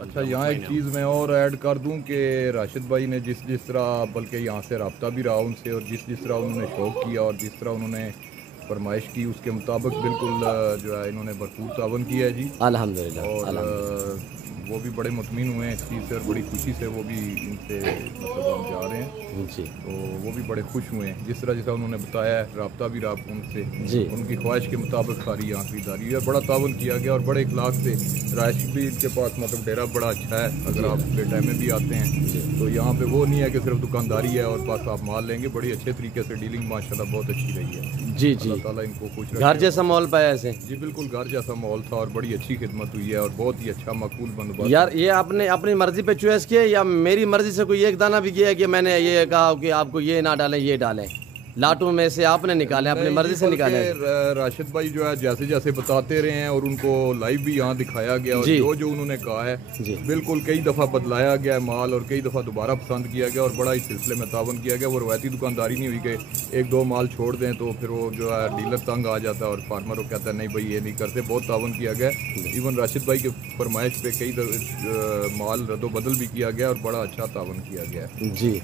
اچھا یہاں ایک چیز میں اور ایڈ کر دوں کہ راشد بھائی نے جس طرح بلکہ یہاں سے رابطہ بھی رہا ان سے، اور جس طرح انہوں نے شوق کیا اور جس طرح انہوں نے فرمائش کی اس کے مطابق بالکل جو ہے انہوں نے بھرپور تعاون کیا ہے جی الحمدللہ، اور وہ بھی بڑے مطمئن ہوئے ہیں اس چیز سے اور بڑی خوشی سے وہ بھی ان سے مطلب ہم جا رہے ہیں جی، تو وہ بھی بڑے خوش ہوئے ہیں جس طرح انہوں نے بتایا ہے، رابطہ بھی رہا ان سے جی، ان کی خواہش کے مطابق ساری یہاں خریداری ہوئی اور بڑا تعاون کیا گیا اور بڑے اخلاق سے رہائش بھی ان کے پاس مطلب ڈیرا بڑا اچھا ہے، اگر آپ بے ٹائم میں بھی آتے ہیں تو یہاں پہ وہ نہیں ہے کہ صرف دکانداری ہے اور بس آپ مال لیں گے، بڑی اچھے طریقے سے ڈیلنگ ماشاءاللہ بہت اچھی رہی ہے جی جی، اللہ تعالیٰ ان کو خوش رکھے۔ گھر جیسا ماحول پایا ایسے؟ جی بالکل گھر جیسا ماحول تھا اور بڑی اچھی خدمت ہوئی ہے اور بہت ہی اچھا مقبول بندوبست۔ یار یہ آپ نے اپنی مرضی پہ چوائس کیا یا میری مرضی سے کوئی ایک دانہ بھی کیا ہے کہ میں نے یہ کہا کہ آپ کو یہ نہ ڈالیں یہ ڈالیں؟ لاٹوں میں سے آپ نے نکالے، اپنی مرضی سے نکالے؟ راشد بھائی جو ہے جیسے جیسے بتاتے رہے ہیں اور ان کو لائیو بھی یہاں دکھایا گیا اور جو انہوں نے کہا ہے بالکل کئی دفعہ بدلایا گیا ہے مال اور کئی دفعہ دوبارہ پسند کیا گیا اور بڑا اس سلسلے میں تعاون کیا گیا۔ وہ روایتی دکانداری نہیں ہوئی کہ ایک دو مال چھوڑ دیں تو پھر وہ جو ہے ڈیلر تنگ آ جاتا ہے اور فارمر وہ کہتا ہے نہیں بھائی یہ نہیں کرتے، بہت تعاون کیا گیا۔ ایون راشد بھائی کے فرمائش پہ کئی مال رد و بدل بھی کیا گیا اور بڑا اچھا تعاون کیا گیا ہے۔ جی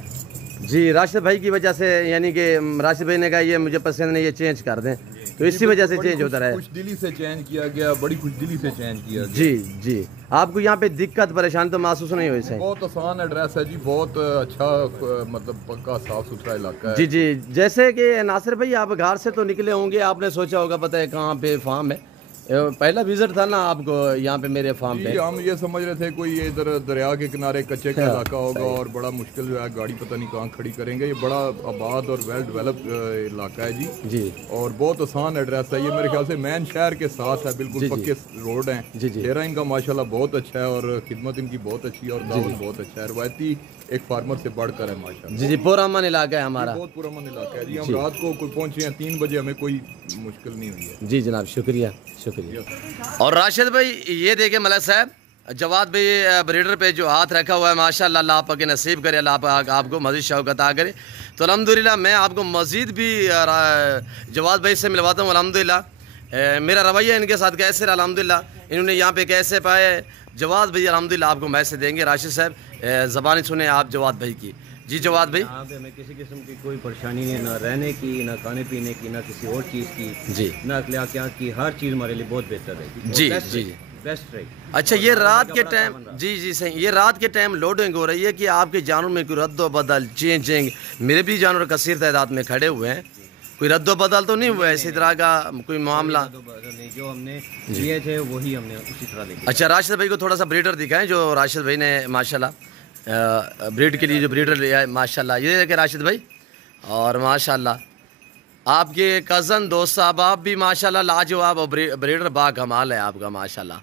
جی، راشد بھائی کی وجہ سے، یعنی کہ راشد بھائی نے کہا یہ مجھے پسند نہیں، یہ چینج کر دیں، تو اسی وجہ سے چینج ہوتا رہا ہے۔ خوش دلی سے چینج کیا گیا، بڑی خوش دلی سے چینج کیا گیا۔ جی جی، آپ کو یہاں پہ دقت پریشانی تو محسوس نہیں ہوئی سے؟ بہت آسان ایڈریس ہے جی، بہت اچھا مطلب پکا صاف ستھرا علاقہ ہے۔ جی جی، جیسے کہ ناصر بھائی آپ گھر سے تو نکلے ہوں گے، آپ نے سوچا ہوگا پتہ ہے کہاں پہ فارم ہے، پہلا وزٹ تھا نا آپ کو یہاں پہ میرے فارم پہ؟ جی ہم یہ سمجھ رہے تھے کوئی ادھر دریا کے کنارے کچے کا علاقہ ہوگا اور بڑا مشکل جو ہے گاڑی پتہ نہیں کہاں کھڑی کریں گے، یہ بڑا آباد اور ویل ڈیولپڈ علاقہ ہے جی جی، اور بہت آسان ایڈریس ہے، یہ میرے خیال سے مین شہر کے ساتھ ہے، بالکل پکے روڈ ہیں، ڈیرا ان کا ماشاءاللہ بہت اچھا ہے اور خدمت ان کی بہت اچھی ہے اور تعاون بہت اچھا ہے، روایتی ایک فارمر سے بڑھ کر ہے ماشاءاللہ۔ جی جی، پرامن علاقہ ہے ہمارا، بہت پرامن علاقہ ہے جی، ہم رات کو پہنچے ہیں 3 بجے، ہمیں کوئی مشکل نہیں ہوئی ہے۔ جی جناب، شکریہ شکریہ۔ اور راشد بھائی یہ دیکھیں ملک صاحب، جواد بھائی بریڈر پہ جو ہاتھ رکھا ہوا ہے ماشاءاللہ، اللہ آپ کے نصیب کرے، اللہ پاک آپ کو مزید شوق عطا کرے۔ تو الحمدللہ میں آپ کو مزید بھی جواد بھائی سے ملواتا ہوں۔ الحمدللہ میرا رویہ ان کے ساتھ کیسے رہا، الحمدللہ انہوں نے یہاں پہ کیسے پائے جواد بھائی، الحمدللہ آپ کو میسج دیں گے۔ راشد صاحب زبانی سنیں آپ جواد بھائی کی۔ جی جواد بھائی، یہاں پہ ہمیں کسی قسم کی کوئی پریشانی نہیں ہے، نہ رہنے کی، نہ کھانے پینے کی، نہ کسی اور چیز کی، جی نہ اخلاقیات کی، ہر چیز ہمارے لیے بہت بہتر ہے جی جی۔ بیسٹ رہی۔ اچھا یہ رات کے ٹائم، جی جی صحیح، یہ رات کے ٹائم لوڈنگ ہو رہی ہے کہ آپ کے جانوروں میں کوئی رد و بدل چینجنگ؟ میرے بھی جانور کثیر تعداد میں کھڑے ہوئے ہیں، کوئی رد و بدل تو نہیں ہوا ہے اسی طرح کا کوئی معاملہ؟ جو ہم نے لیے تھے وہی ہم نے اسی طرح دیکھا۔ اچھا راشد بھائی کو تھوڑا سا بریڈر دکھائیں جو راشد بھائی نے ماشاءاللہ بریڈ کے لیے جو بریڈر لیا ہے ماشاءاللہ، یہ دیکھیں راشد بھائی، اور ماشاءاللہ آپ کے کزن دوست احباب بھی ماشاءاللہ لاجواب اور بریڈر با کمال ہے آپ کا ماشاءاللہ۔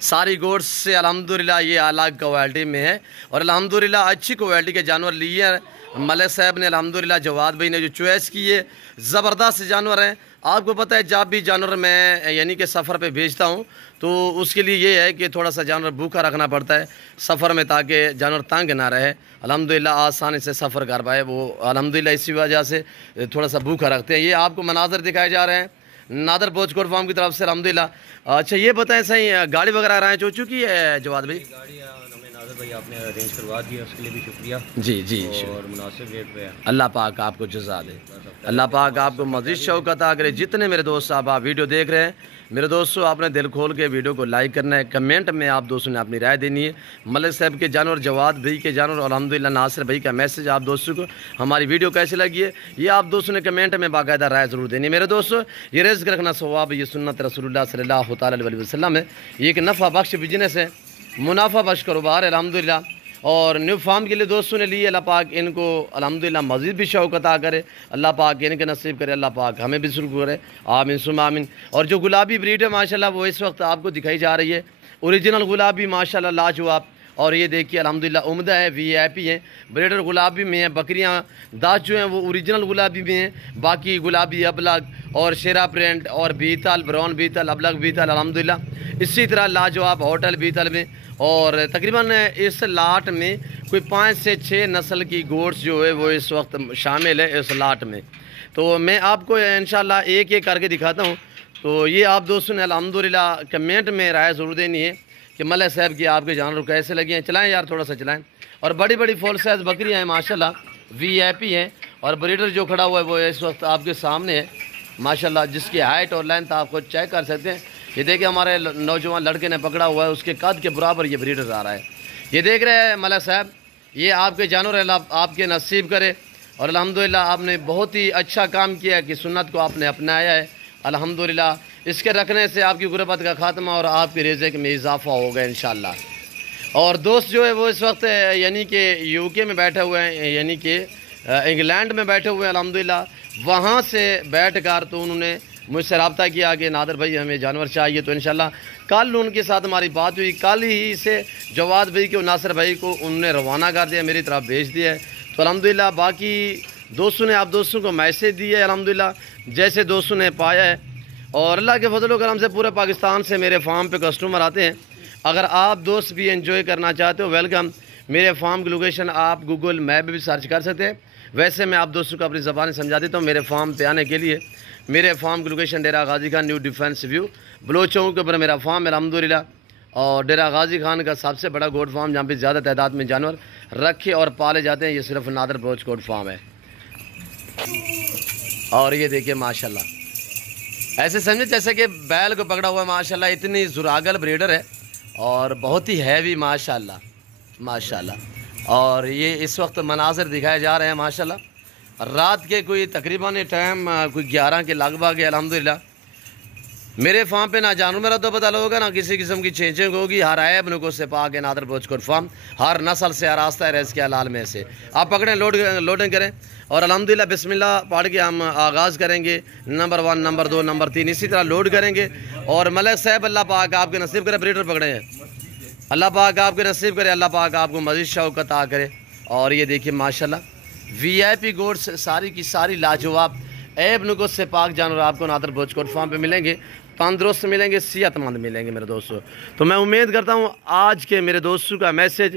ساری گوڈس سے الحمدللہ یہ الگ کوالٹی میں ہے اور الحمدللہ اچھی کوالٹی کے جانور لیے ہیں ملک صاحب نے، الحمدللہ جواد بھائی نے جو چوائس کی ہے، زبردست جانور ہیں۔ آپ کو پتہ ہے جب بھی جانور میں یعنی کہ سفر پہ بھیجتا ہوں تو اس کے لیے یہ ہے کہ تھوڑا سا جانور بھوکا رکھنا پڑتا ہے سفر میں تاکہ جانور تنگ نہ رہے، الحمدللہ آسانی سے سفر کر پائے وہ، الحمدللہ اسی وجہ سے تھوڑا سا بھوکا رکھتے ہیں۔ یہ آپ کو مناظر دکھائے جا رہے ہیں نادر بوچ کوٹ فارم کی طرف سے الحمدللہ۔ اچھا یہ بتائیں صحیح گاڑی وغیرہ رائج ہو چکی ہے جواد بھائی؟ گاڑی ہمیں ناظر بھائی آپ نے ارینج کروا دیا، اس کے لیے بھی شکریہ جی جی، اور مناسب ریٹ پہ ہے۔ اللہ پاک آپ کو جزا دے، اللہ پاک آپ کو مزید شوق عطا کرے۔ جتنے میرے دوست صاحب آپ ویڈیو دیکھ رہے ہیں، میرے دوستوں آپ نے دل کھول کے ویڈیو کو لائک کرنا ہے، کمنٹ میں آپ دوستوں نے اپنی رائے دینی ہے۔ ملک صاحب کے جانور، جواد بھائی کے جانور اور الحمدللہ ناصر بھائی کا میسج آپ دوستوں کو، ہماری ویڈیو کیسی لگی ہے یہ آپ دوستوں نے کمنٹ میں باقاعدہ رائے ضرور دینی ہے۔ میرے دوستوں یہ رزق رکھنا ثواب، یہ سنت رسول اللہ صلی اللہ تعالیٰ علیہ وسلم ہے، یہ ایک نفع بخش بزنس ہے، منافع بخش کاروبار ہے الحمدللہ۔ اور نیو فارم کے لیے دوستوں نے لیے، اللہ پاک ان کو الحمدللہ مزید بھی شوق عطا کرے، اللہ پاک ان کے نصیب کرے، اللہ پاک ہمیں بھی شروع کرے، آمین ثم آمین۔ اور جو گلابی بریڈ ہے ماشاءاللہ وہ اس وقت آپ کو دکھائی جا رہی ہے، اوریجنل گلابی ماشاءاللہ لاجواب، اور یہ دیکھیے الحمدللہ عمدہ ہے، وی آئی پی ہیں، بریڈر گلابی میں ہیں، بکریاں داغ جو ہیں وہ اوریجنل گلابی میں ہیں، باقی گلابی ابلگ اور شیرا پرنٹ اور بیتل، براؤن بیتل، ابلگ بیتل الحمدللہ، اسی طرح لاجواب ہوٹل بیتل میں، اور تقریباً اس لاٹ میں کوئی 5 سے 6 نسل کی گوڈس جو ہے وہ اس وقت شامل ہے اس لاٹ میں۔ تو میں آپ کو انشاءاللہ ایک ایک کر کے دکھاتا ہوں۔ تو یہ آپ دوستوں نے الحمدللہ کمنٹ میں رائے ضرور دینی ہے کہ ملک صاحب کی آپ کے جانور کیسے لگے ہیں. چلائیں یار تھوڑا سا چلائیں. اور بڑی بڑی فول سائز بکریاں ہیں ماشاءاللہ, VIP ہیں. اور بریڈر جو کھڑا ہوا ہے وہ اس وقت آپ کے سامنے ہے ماشاءاللہ, جس کی ہائٹ اور لینتھ آپ کو چیک کر سکتے ہیں. یہ دیکھیں ہمارے نوجوان لڑکے نے پکڑا ہوا ہے, اس کے قد کے برابر یہ بریڈر آ رہا ہے. یہ دیکھ رہے ہیں ملک صاحب, یہ آپ کے جانور اللہ آپ کے نصیب کرے. اور الحمدللہ آپ نے بہت ہی اچھا کام کیا ہے کہ سنت کو آپ نے اپنایا ہے الحمدللہ. اس کے رکھنے سے آپ کی غربت کا خاتمہ اور آپ کے رزق میں اضافہ ہوگا انشاءاللہ. اور دوست جو ہے وہ اس وقت یعنی کہ UK میں بیٹھے ہوئے ہیں, یعنی کہ انگلینڈ میں بیٹھے ہوئے ہیں الحمدللہ. وہاں سے بیٹھ کر تو انہوں نے مجھ سے رابطہ کیا کہ نادر بھائی ہمیں جانور چاہیے. تو انشاءاللہ کل ان کے ساتھ ہماری بات ہوئی, کل ہی سے جواد بھائی کو ناصر بھائی کو انہوں نے روانہ کر دیا, میری طرف بھیج دیا ہے. تو الحمدللہ باقی دوستوں نے آپ دوستوں کو میسیج دیا ہے الحمدللہ جیسے دوستوں نے پایا ہے. اور اللہ کے فضل و کرم سے پورے پاکستان سے میرے فارم پہ کسٹمر آتے ہیں. اگر آپ دوست بھی انجوائے کرنا چاہتے ہو ویلکم. میرے فارم کی لوکیشن آپ گوگل میپ بھی سرچ کر سکتے ہیں. ویسے میں آپ دوستوں کو اپنی زبان سمجھا دیتا ہوں. میرے فارم پہ آنے کے لیے میرے فارم کی location Dera Ghazi Khan new defence view Baloch Chowk کے اوپر میرا فارم ہے الحمدللہ. اور ڈیرہ غازی خان کا سب سے بڑا گوٹ فارم جہاں پہ زیادہ تعداد میں جانور رکھے اور پالے جاتے ہیں, یہ صرف نادر بلوچ گوٹ فارم ہے. اور یہ دیکھیے ماشاءاللہ ایسے سمجھے جیسے کہ بیل کو پکڑا ہوا ہے ماشاءاللہ. اتنی زراگل بریڈر ہے اور بہت ہی ہیوی ماشاءاللہ ماشاءاللہ. اور یہ اس وقت مناظر دکھائے جا رہے ہیں ماشاءاللہ. رات کے کوئی تقریباً ٹائم کوئی 11 کے لگ بھگ ہے الحمدللہ. میرے فارم پہ نہ جانور میرا تو پتہ ہوگا نہ کسی قسم کی چینجنگ ہوگی. ہر عیب نکو سے پاک ہے نادر بلوچ گوٹ فارم. ہر نسل سے آراستہ ہے رزق حلال میں سے. آپ پکڑیں لوڈنگ کریں اور الحمدللہ بسم اللہ پڑھ کے ہم آغاز کریں گے. نمبر 1 نمبر 2 نمبر 3 اسی طرح لوڈ کریں گے. اور ملک صاحب اللہ پاک آپ کے نصیب کرے بریڈر پکڑے ہیں, اللہ پاک آپ کے نصیب کرے, اللہ پاک آپ کو مزید شوق عطا کرے. اور یہ دیکھیے ماشاءاللہ VIP گوڈس ساری کی ساری لاجواب عیب نکو سے پاک جانور آپ کو نادر بلوچ گوٹ فارم پہ ملیں گے. تندرست ملیں گے, صحت مند ملیں گے میرے دوستوں. تو میں امید کرتا ہوں آج کے میرے دوستوں کا میسیج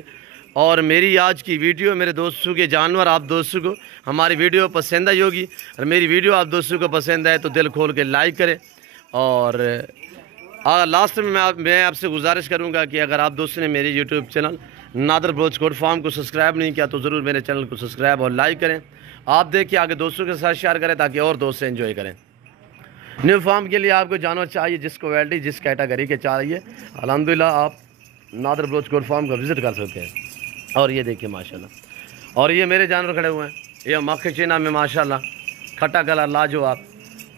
اور میری آج کی ویڈیو میرے دوستوں کے جانور آپ دوستوں کو ہماری ویڈیو پسند آئی ہوگی. اور میری ویڈیو آپ دوستوں کو پسند آئے تو دل کھول کے لائک کریں. اور لاسٹ میں میں آپ سے گزارش کروں گا کہ اگر آپ دوستوں نے میری YouTube چینل نادر بلوچ گوٹ فارم کو سبسکرائب نہیں کیا تو ضرور میرے چینل کو سبسکرائب اور لائک کریں. آپ دیکھیں آگے دوستوں کے ساتھ شیئر کریں تاکہ اور دوست سے انجوائے کریں. نیو فارم کے لیے آپ کو جانور چاہیے جس کوالٹی جس کیٹاگری کے چاہیے الحمدللہ آپ نادر بلوچ گوٹ فارم کا وزٹ کر سکتے ہیں. اور یہ دیکھیں ماشاءاللہ. اور یہ میرے جانور کھڑے ہوئے ہیں, یہ مکھ چینا میں ماشاءاللہ کھٹا کلر لاجواب.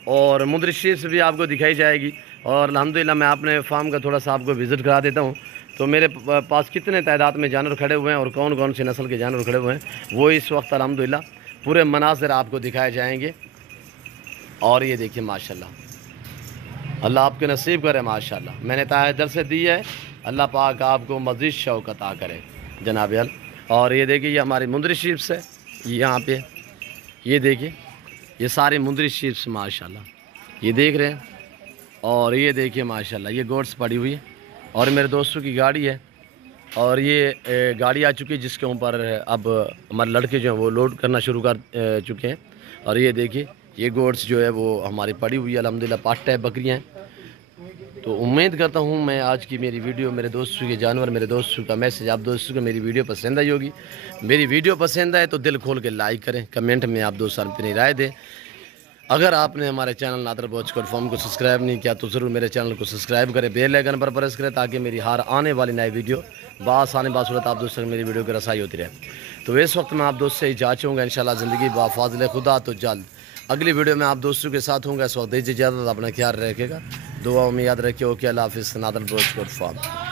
اور مدری شیپ سے بھی آپ کو دکھائی جائے گی. اور الحمدللہ میں اپنے فارم کا تھوڑا سا آپ کو وزٹ کرا دیتا ہوں. تو میرے پاس کتنے تعداد میں جانور کھڑے ہوئے ہیں اور کون کون سی نسل کے جانور کھڑے ہوئے ہیں وہ اس وقت الحمدللہ پورے مناظر آپ کو دکھائے جائیں گے. اور یہ دیکھیں ماشاءاللہ اللہ آپ کے نصیب کرے ماشاءاللہ. میں نے تاہ دل سے دی ہے, اللہ پاک آپ کو مزید شوق عطا کرے جناب. اور یہ دیکھیے یہ ہماری مندری شیپس ہے یہاں پہ, یہ دیکھیے یہ ساری مندری شیپس ماشاءاللہ یہ دیکھ رہے ہیں. اور یہ دیکھیے ماشاءاللہ یہ گوڈس پڑی ہوئی ہے اور میرے دوستوں کی گاڑی ہے. اور یہ گاڑی آ چکی ہے جس کے اوپر اب ہمارے لڑکے جو ہیں وہ لوڈ کرنا شروع کر چکے ہیں. اور یہ دیکھیے یہ گوڈس جو ہے وہ ہماری پڑی ہوئی ہے الحمدللہ, پاٹا ہے, بکریاں ہیں. تو امید کرتا ہوں میں آج کی میری ویڈیو میرے دوستوں کے جانور میرے دوستوں کا میسیج آپ دوستوں کو میری ویڈیو پسند آئی ہوگی. میری ویڈیو پسند آئے تو دل کھول کے لائک کریں, کمنٹ میں آپ دوست اپنی رائے دیں. اگر آپ نے ہمارے چینل نادر بلوچ گوٹ فارم کو سبسکرائب نہیں کیا تو ضرور میرے چینل کو سبسکرائب کریں, بیل آئیکن پر پریس کریں تاکہ میری ہر آنے والی نئی ویڈیو بآسانی باصورت آپ دوستوں کو میری ویڈیو کی رسائی ہوتی رہے. تو اس وقت میں آپ دوست سے اجازت چاہوں گا انشاءاللہ زندگی با فاضل خدا تو جلد اگلی ویڈیو میں آپ دوستوں کے ساتھ ہوں گا. اس وقت دیجیے اجازت, اپنا خیال رکھے گا, دعاؤں میں یاد رکھیے. اوکے اللہ حافظ. نادر بلوچ گوٹ فارم.